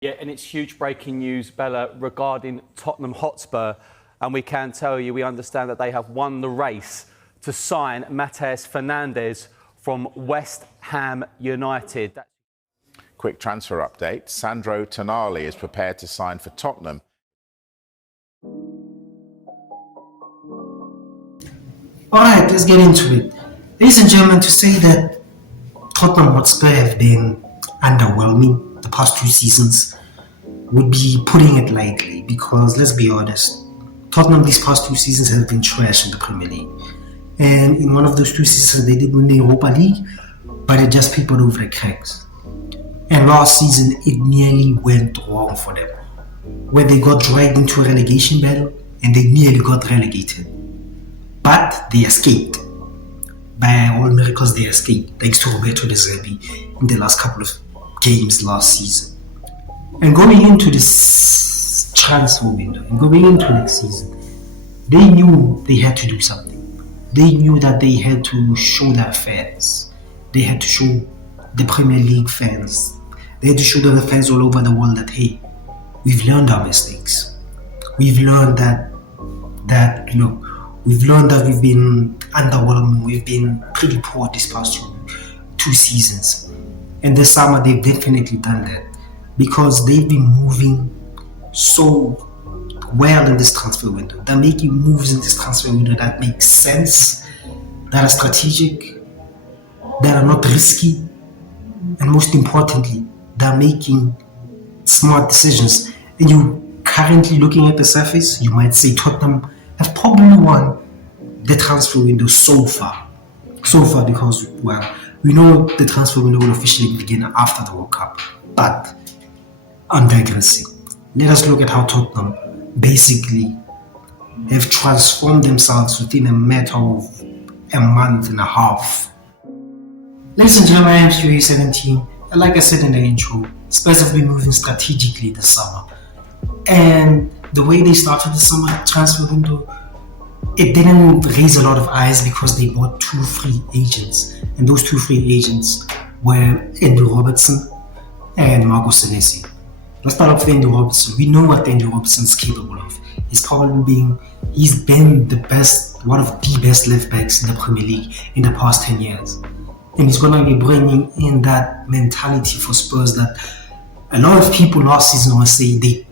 Yeah, and it's huge breaking news, Bella, regarding Tottenham Hotspur. And we can tell you, we understand that they have won the race to sign Matheus Fernandes from West Ham United. Quick transfer update. Sandro Tonali is prepared to sign for Tottenham. All right, let's get into it. Ladies and gentlemen, to say that Tottenham Hotspur have been underwhelming the past 2 seasons would be putting it lightly, because let's be honest, Tottenham these past 2 seasons have been trash in the Premier League. And in one of those 2 seasons, they did win the Europa League, but it just papered over the cracks. And last season, it nearly went wrong for them, where they got dragged into a relegation battle and they nearly got relegated. But they escaped. By all miracles, they escaped, thanks to Roberto De Zerbi in the last couple of games last season. And going into this transfer window and going into next season, they knew they had to do something. They knew that they had to show their fans. They had to show the Premier League fans. They had to show the fans all over the world that, hey, we've learned our mistakes. We've learned that we've learned that we've been underwhelming. We've been pretty poor these past two seasons. And this summer, they've definitely done that, because they've been moving so well in this transfer window. They're making moves in this transfer window that make sense, that are strategic, that are not risky, and most importantly, they're making smart decisions. And you currently looking at the surface, you might say Tottenham have probably won the transfer window so far. So far, because, well, we know the transfer window will officially begin after the World Cup. But I'm digressing. Let us look at how Tottenham basically have transformed themselves within a matter of a month and a half. Ladies and gentlemen, I am Studio 17, and like I said in the intro, Spurs have been moving strategically this summer. And the way they started the summer transfer window, it didn't raise a lot of eyes because they bought 2 free agents. And those 2 free agents were Andrew Robertson and Marco Senesi. Let's start off with Andrew Robertson. We know what Andrew Robertson is capable of. He's been the best, one of the best left backs in the Premier League in the past 10 years. And he's going to be bringing in that mentality for Spurs that a lot of people last season were saying a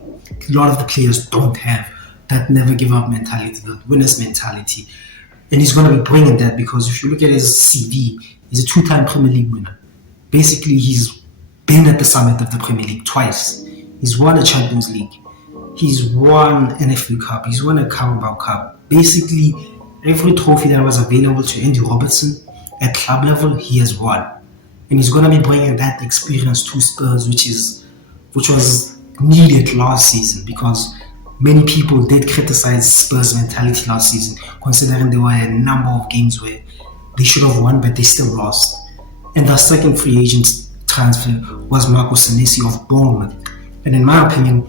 lot of the players don't have, that never give up mentality, that winner's mentality. And he's going to be bringing that, because if you look at his CV, he's a 2-time Premier League winner. Basically, he's been at the summit of the Premier League twice. He's won a Champions League. He's won an FA Cup. He's won a Carabao Cup. Basically, every trophy that was available to Andy Robertson at club level, he has won. And he's going to be bringing that experience to Spurs, which was needed last season, because many people did criticize Spurs' mentality last season, considering there were a number of games where they should have won, but they still lost. And the second free agent transfer was Marco Senesi of Bournemouth. And in my opinion,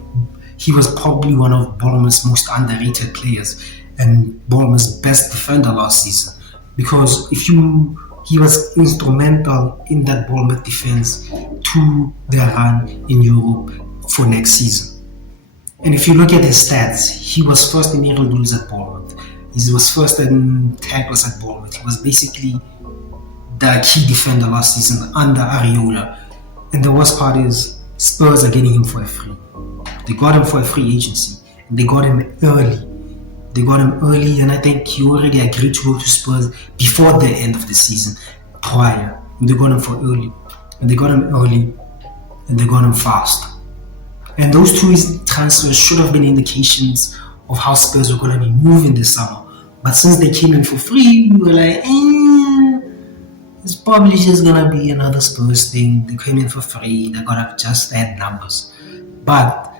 he was probably one of Bournemouth's most underrated players and Bournemouth's best defender last season. Because he was instrumental in that Bournemouth defense to their run in Europe for next season. And if you look at his stats, he was first in near duels at Bournemouth. He was first in tackles at Bournemouth. He was basically the key defender last season under Areola. And the worst part is, Spurs are getting him for a free. They got him for a free agency. And they got him early. And I think he already agreed to go to Spurs before the end of the season prior. And they got him early. And they got him fast. And those 2 transfers should have been indications of how Spurs were going to be moving this summer. But since they came in for free, we were like, it's probably just going to be another Spurs thing. They came in for free. They're going to just add numbers. But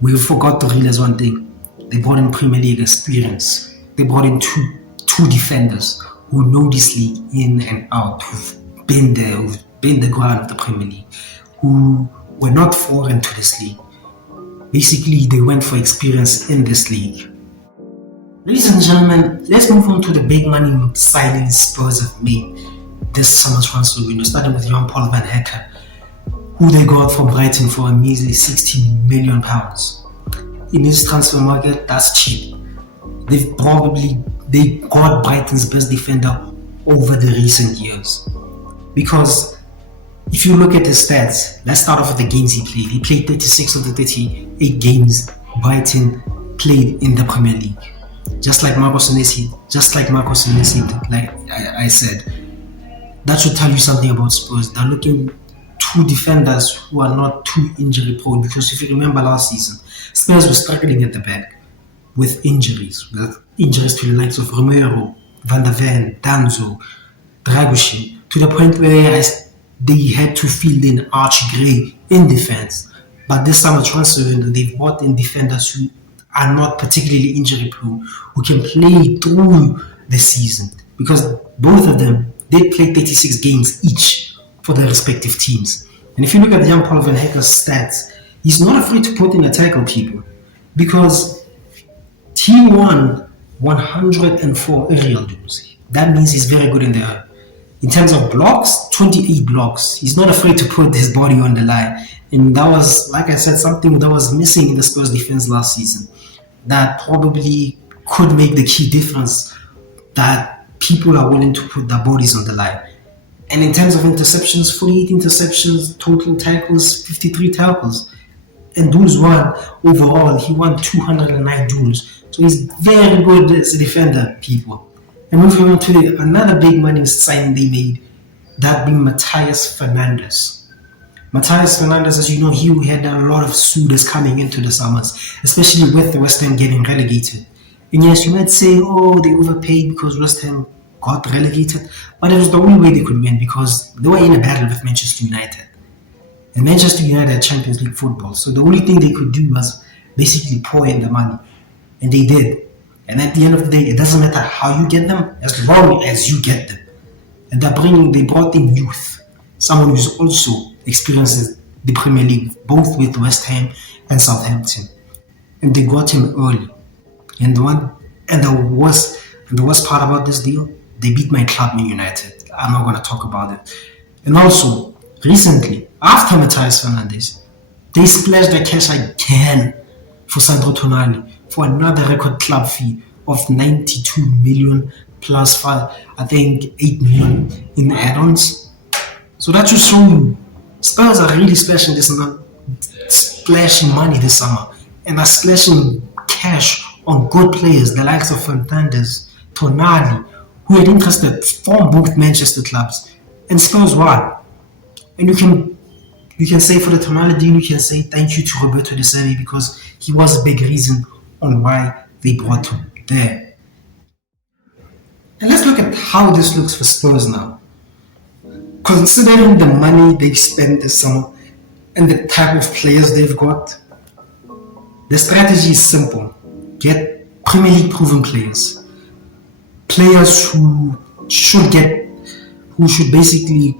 we forgot to realize one thing. They brought in Premier League experience. They brought in two defenders who know this league in and out, who've been there, who've been the ground of the Premier League, who were not foreign to this league. Basically, they went for experience in this league. Ladies and gentlemen, let's move on to the big money signings Spurs have made this summer transfer window, starting with Jean-Paul Van Hekken. who they got from Brighton for a measly £60 million. In this transfer market, that's cheap. They got Brighton's best defender over the recent years. Because if you look at the stats, let's start off with the games he played. He played 36 of the 38 games Brighton played in the Premier League. Just like Marco Senesi, like I said. That should tell you something about Spurs. They're looking two defenders who are not too injury prone, because if you remember last season, Spurs were struggling at the back with injuries to the likes of Romero, Van der Ven, Danzo, Dragoshin, to the point where they had to field in Archie Gray in defense. But this summer transfer window, they've brought in defenders who are not particularly injury prone, who can play through the season, because both of them did play 36 games each for their respective teams. And if you look at Jan Paul van Hecker's stats, he's not afraid to put in a tackle, people, because he won 104 aerial duels. That means he's very good in the air. In terms of blocks, 28 blocks. He's not afraid to put his body on the line. And that was, like I said, something that was missing in the Spurs defense last season. That probably could make the key difference, that people are willing to put their bodies on the line. And in terms of interceptions, 48 interceptions, total tackles, 53 tackles. And duels won overall. He won 209 duels. So he's very good as a defender, people. And moving on to another big money signing they made, that being Matthias Fernandes. Matthias Fernandes, as you know, he had a lot of suitors coming into the summers, especially with the West Ham getting relegated. And yes, you might say, oh, they overpaid because West Ham got relegated, but it was the only way they could win, because they were in a battle with Manchester United. And Manchester United had Champions League football, so the only thing they could do was basically pour in the money. And they did. And at the end of the day, it doesn't matter how you get them, as long as you get them. And they brought in youth, someone who's also experienced the Premier League, both with West Ham and Southampton. And they got him early. And the worst part about this deal, they beat my club, Man United. I'm not going to talk about it. And also, recently, after Matthias Fernandes, they splashed their cash again for Sandro Tonali for another record club fee of 92 million plus 8 million in add-ons. So that should show you, Spurs are really splashing money this summer, and are splashing cash on good players, the likes of Fernandes, Tonali, who had interest from both Manchester clubs, and Spurs won. And you can say for the Tonali deal, you can say thank you to Roberto De Serbi, because he was a big reason on why they brought him there. And let's look at how this looks for Spurs now. Considering the money they've spent this summer and the type of players they've got, the strategy is simple. Get Premier League proven players. Players who should basically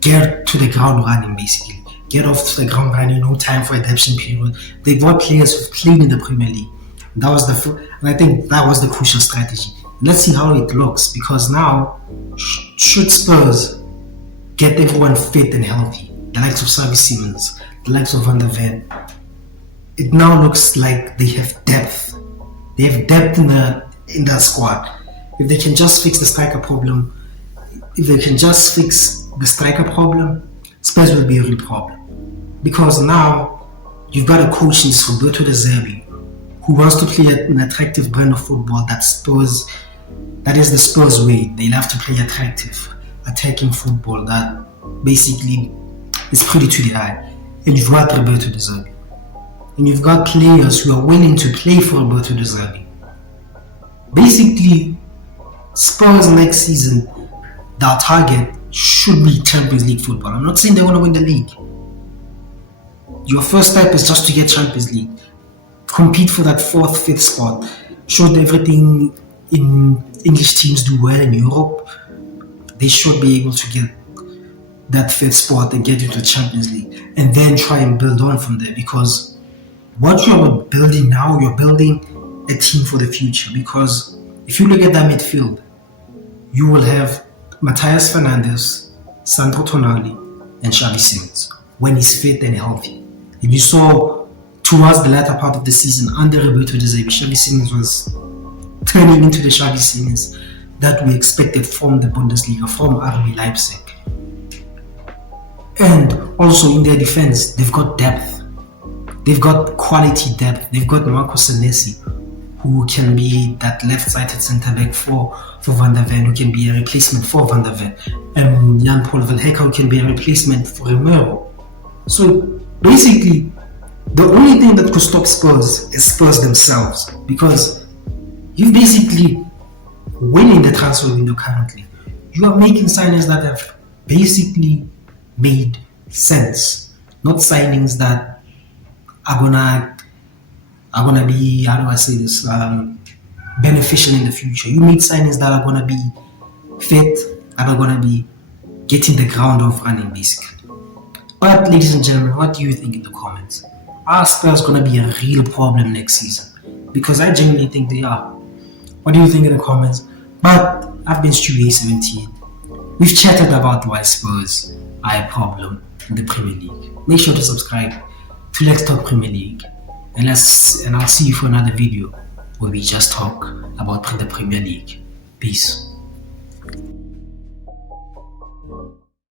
get to the ground running, basically. Get off to the ground running, no time for adaptation period. They brought players who've played in the Premier League. And I think that was the crucial strategy. Let's see how it looks, because now, should Spurs get everyone fit and healthy, the likes of Xavi Simons, the likes of Van der Ven, it now looks like they have depth. They have depth in that squad. If they can just fix the striker problem, Spurs will be a real problem. Because now you've got a coach in Roberto De Zerbi, who wants to play an attractive brand of football that is the Spurs way. They love to play attractive, attacking football that basically is pretty to the eye. And you've got Roberto De Zerbi. And you've got players who are willing to play for Roberto De Zerbi. Basically, Spurs next season, their target should be Champions League football. I'm not saying they want to win the league. Your first step is just to get Champions League. Compete for that 4th, 5th spot. Should everything in English teams do well in Europe, they should be able to get that 5th spot and get into the Champions League. And then try and build on from there. Because what you're building now, you're building a team for the future. Because if you look at that midfield, you will have Matthias Fernandes, Sandro Tonali, and Xavi Simons. when he's fit and healthy. If you saw towards the latter part of the season under Roberto De Zerbi, Xavi Simons was turning into the Xavi Simons that we expected from the Bundesliga, from RB Leipzig. And also in their defense, they've got depth. They've got quality depth. They've got Marco Senesi, who can be that left-sided centre-back for Van der Ven, who can be a replacement for Van der Ven. And Jan-Paul Van Hecke, who can be a replacement for Romero. So basically, the only thing that could stop Spurs is Spurs themselves, because you've basically winning the transfer window currently. You are making signings that have basically made sense, not signings that are gonna be, how do I say this, beneficial in the future. You made signings that are gonna be fit, that are gonna be getting the ground off running basically. But ladies and gentlemen, what do you think in the comments? Are Spurs gonna be a real problem next season? Because I genuinely think they are. What do you think in the comments? But I've been Stu817. We've chatted about why Spurs are a problem in the Premier League. Make sure to subscribe to Let's Talk Premier League. And I'll see you for another video where we just talk about the Premier League. Peace.